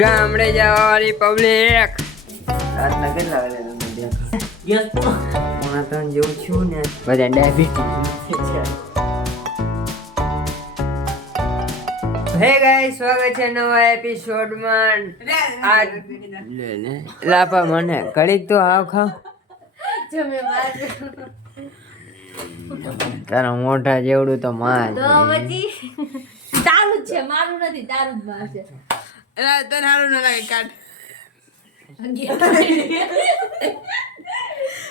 ગામડે જવાની પબ્લિક રાતના કેટલા વાગે તમને દેખા? યસ પોણા 3 જેવું છું ને બધા ડાયાબિટીસ. હે ગાઈસ, સ્વાગત છે નવા એપિસોડમાં. આજ લાપા મને ઘડીક તો આવ ખાવ. તારા મોઢા જેવડું તો માં તો પછી તારું જ છે, મારું નથી, તારું જ માં છે. તને સારું ન લાગે કાઢ.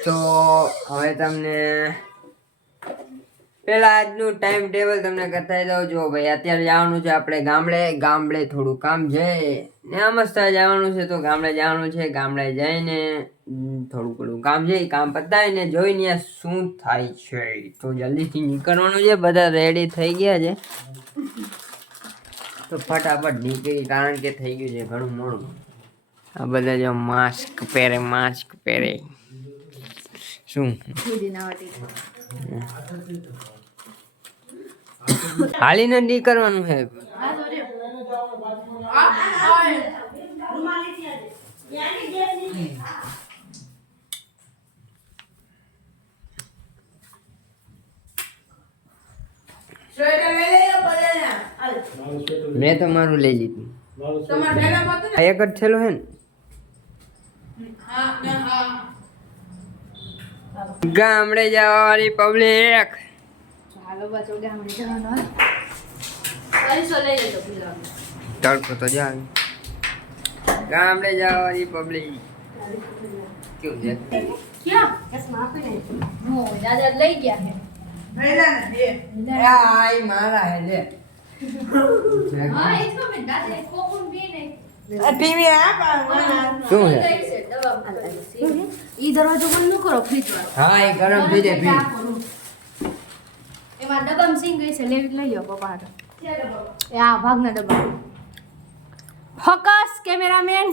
તો હવે તમને પેલા આજનું ટાઈમ ટેબલ તમને બતાવી દઉં. જો ભાઈ, અત્યારે જવાનું છે આપણે ગામડે થોડું કામ છે ને મસ્ત જવાનું છે, તો ગામડે જવાનું છે. ગામડે જઈને થોડું કામ છે, કામ પતાવીને જોઈને શું થાય છે. તો જલ્દીથી નીકળવાનું છે. બધા રેડી થઈ ગયા છે, તો ફટાફટ નીકળી, કારણ કે થઈ ગયું છે ઘણું મોડું. આ બધા જો માસ્ક પહેરે શું હાલીને નીકળવાનું છે. મેં તો મારું લઈ લીધું. આ એક જ થેલો હે ને. ગામડે જવાની પબ્લિક. હાલો બચો, ગામડે જવાનું. પૈસો લઈ લેજો પીવાનો. તડકો તો જાય. ગામડે જવાની પબ્લિક. કેવું છે? ક્યાં કસમાં આપી ને નો દાદા લઈ ગયા છે. આય મારા હે લે. હા, એ તો મેં દાદા કોકુન બે ને ટીવી શું છે? ઈ દરવાજો બંધ ન કરો, ફ્રીજ વાળો. હા, એ ગરમ થઈ જાય ફ્રીજ. એમાં ડબ્બામાં સિંગ ગઈ છે, લેવી લઈ જાઓ પપ્પા હાટુ. એ આ ભાગના ડબ્બા. Focus cameraman.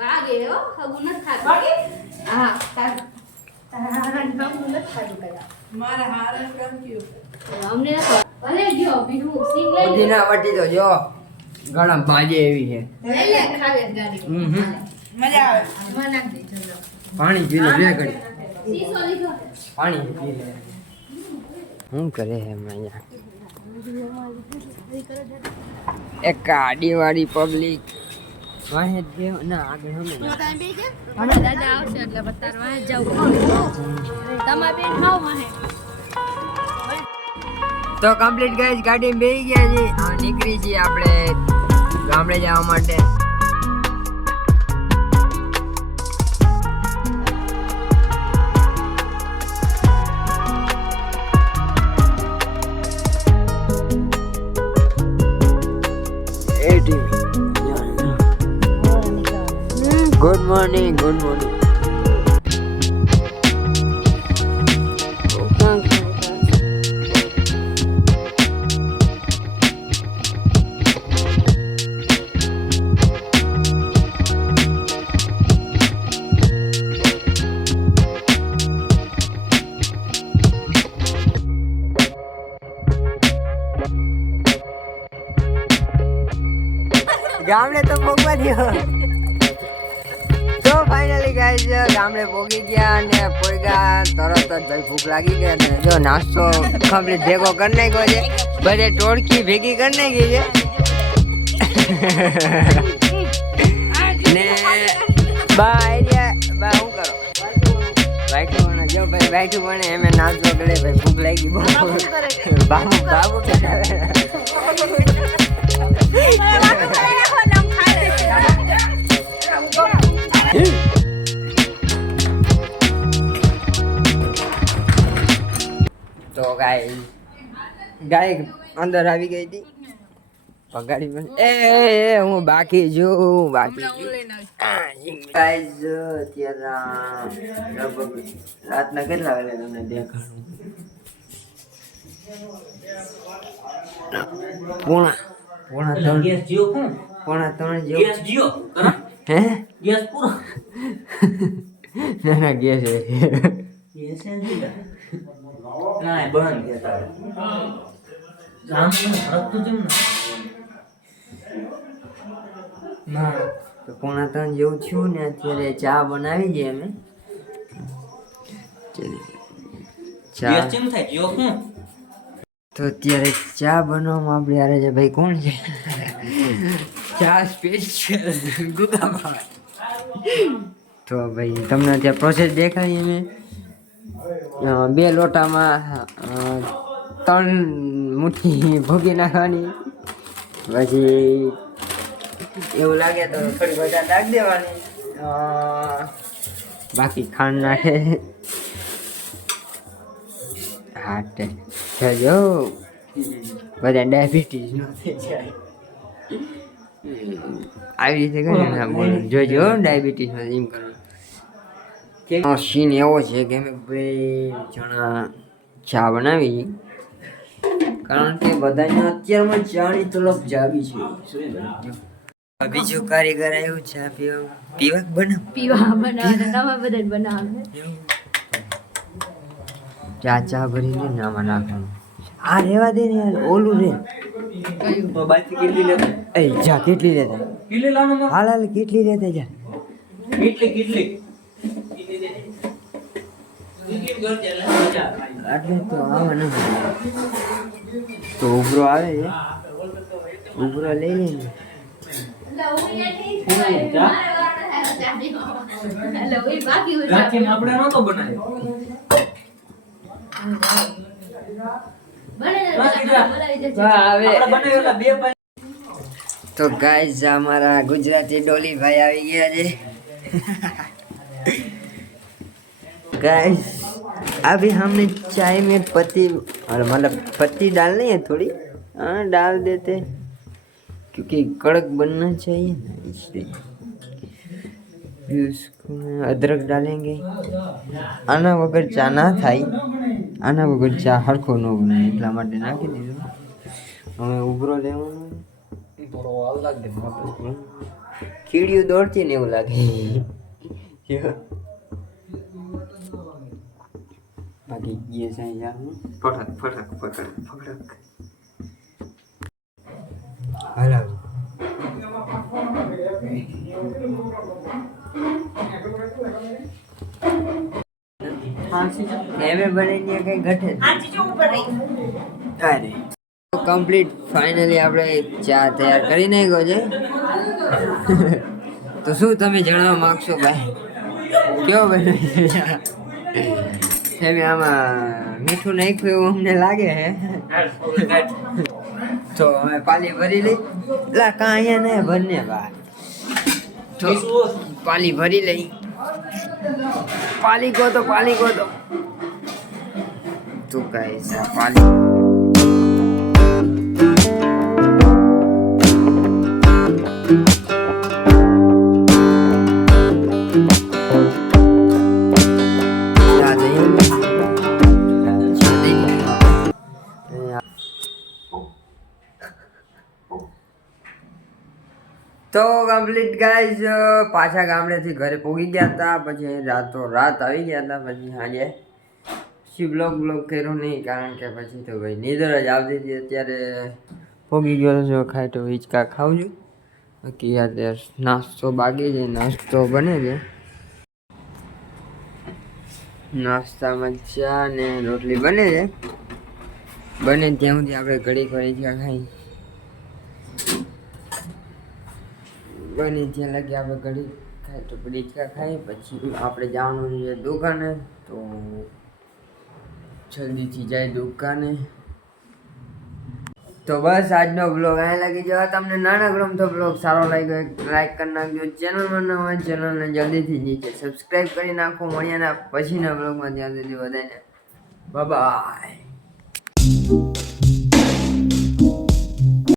વાગે હો, હગું ન થાતું. વાગે? હા, તારા હગું ન થાતું કયા. મારા હારણ કામ કયું અમને ભલે ગયો બીજું સિંગ લઈ લે. પુદીના વટી તો જો ગરમ ભાજે એવી છે. લઈ લે ખાવે ગાડી. મજા આવે. માં નાખ દે જલ્દી. પાણી પી લે બે ઘડી. સીસો લીધો. પાણી પી લે. શું કરે હે અહીંયા? એક ગાડીવાળી પબ્લિક વાહે દેવ ના આગળ હમે હમણાં દાદા આવશે એટલે બતાર વાહે જાવ. તમાર બેન ખાવ વાહે. તો કમ્પ્લીટ ગાઈસ, ગાડી બેસી ગયા છે. હવે નીકળી છીએ આપણે ગામડે જવા માટે. Good morning. ગામડે તો પહોંચવા દો. તો ફાઇનલી ગાઈસ, ગામડે પહોંચી ગયા અને પોઈગા તરત જ ભાઈ ભૂખ લાગી ગઈ અને જો નાસ્તો કમ્પ્લીટ ભેગો કરી નાખ્યો છે. બધે ટોળકી ભેગી કરી નાખી છે ને બા શું કરો બેઠું જો ભાઈ બેઠું પણ એમ નાસ્તો કરે. ભાઈ ભૂખ લાગી બહુ. બાબુ તો ગાય અંદર આવી ગઈ હતી. પગાડી પણ હું બાકી છું. ગાઈસ, અત્યારે રાતના કેટલા વાગે તમને દેખા? પોણા 3 ગેસ જીઓ કોણ પોણા 3 જેવું. ગેસ જીઓ કરા હે? ગેસ પૂરો ના ગેસ ગેસ એ દીધા ના બંધ ગયા તારે જામ ફરક તો જેમ ને ના તો 3:30 જેવું થયું ને અત્યારે ચા બનાવી છે અમે. ચા ગેસ કેમ થાય જો હું તો અત્યારે ચા બનાવવામાં આપણે યારે છે ભાઈ કોણ છે? ચા સ્પેશિયલ ગુદામાં. તો ભાઈ તમને અત્યારે પ્રોસેસ દેખાડી અમે. 2 લોટામાં 3 મુઠ્ઠી ભોગી નાખવાની. પછી એવું લાગે તો થોડી વધારે નાખી દેવાની. બાકી ખાંડ નાખે. હા તે જો બધા ડાયાબિટીસ નો થઈ જાય. આવી રીતે કરીને ના બોલો. જોજો ડાયાબિટીસ માં એમ કરો. સીન એવો છે કે અમે 2 જણા ચા બનાવી, કારણ કે બધાને અત્યારમાં ચાની તરફ જાવી છે. બીજું કારીગર આવ્યું ચા પીવા પીવા બનાવવાના તમે બધા બનાવે. ચા ભરીને નામાં નાખવાનું. આ રેવા દે ને યાર, ઓલું રે. તો બાકી કેટલી લેતા એ જા કેટલી લેતા? કેટલી લાવવાનું હાલ કેટલી લેતા જા. કેટલી આટલે તો આવે ને. તો ઉભરો આવે છે, ઉભરો લઈ લે ને. આપણે નતો બનાવ્યો તો ગાઈઝ અમારા ગુજરાતી ડોલીભાઈ આવી ગયા છે. गाइस अभी हमने चाय में पत्ती और मतलब पत्ती डालनी है थोड़ी, हाँ डाल देते क्योंकि कड़क बनना चाहिए ना, इसलिए फिर उसको अदरक डालेंगे. आना वगर चा ना थाई, आना वगर चा हरखो न बने એટલા માટે નાખી દીધું. હવે ઉભરો લેવાનો, થોડો વાર લાગે. કીડીઓ દોડતી ને એવું લાગે. बाकी ये सही यार फटक फटक फटक फटक हेलो में बने कई घटे अरे तो कंप्लीट फाइनली આપણે ચા તૈયાર કરી નાખ્યો છે. તો શું તમે જણાવવા માંગશો ભાઈ, કેવો બન્યો છે? આમાં મીઠું નાખ્યું એવું અમને લાગે છે. તો અમે પાલી ભરી લઈ લા કા અહીંયા ને ભરને બા તો પાલી ભરી લઈ. પાલી કો તો તું કઈ પાલી તો કમ્પ્લીટ ગાઈઝ પાછા ગામડેથી ઘરે પહોંચી ગયા હતા. પછી રાત આવી ગયા હતા. પછી સાંજે પછી બ્લોગ કર્યો નહીં, કારણ કે પછી તો ભાઈ નીંદર જ આવતી હતી. અત્યારે પહોંચી ગયો છો, ખાય તો હિંચકા ખાઉં છું. બાકી અત્યારે નાસ્તો બાકી છે, નાસ્તો બને છે. નાસ્તામાં ચા ને રોટલી બને છે. બને ત્યાં સુધી આપણે ઘડીક વાર હિંચકા ખાઈ બની ત્યાં લગી આપણે ઘડી ખાઈ તો હિંચકા ખાઈ. પછી આપણે જવાનું છે દુકાને, તો જલ્દીથી જાય દુકાને. તો બસ આજનો બ્લોગ અહીં લાગી. જો તમને નાનકડો તો બ્લોગ સારો લાગ્યો લાઈક કરી નાખજો. ચેનલમાં ન હોય ચેનલને જલ્દીથી નીચે સબસ્ક્રાઈબ કરી નાખો. મળ્યાના પછીના બ્લોગમાં ત્યાં સુધી બધાને બાય બાય.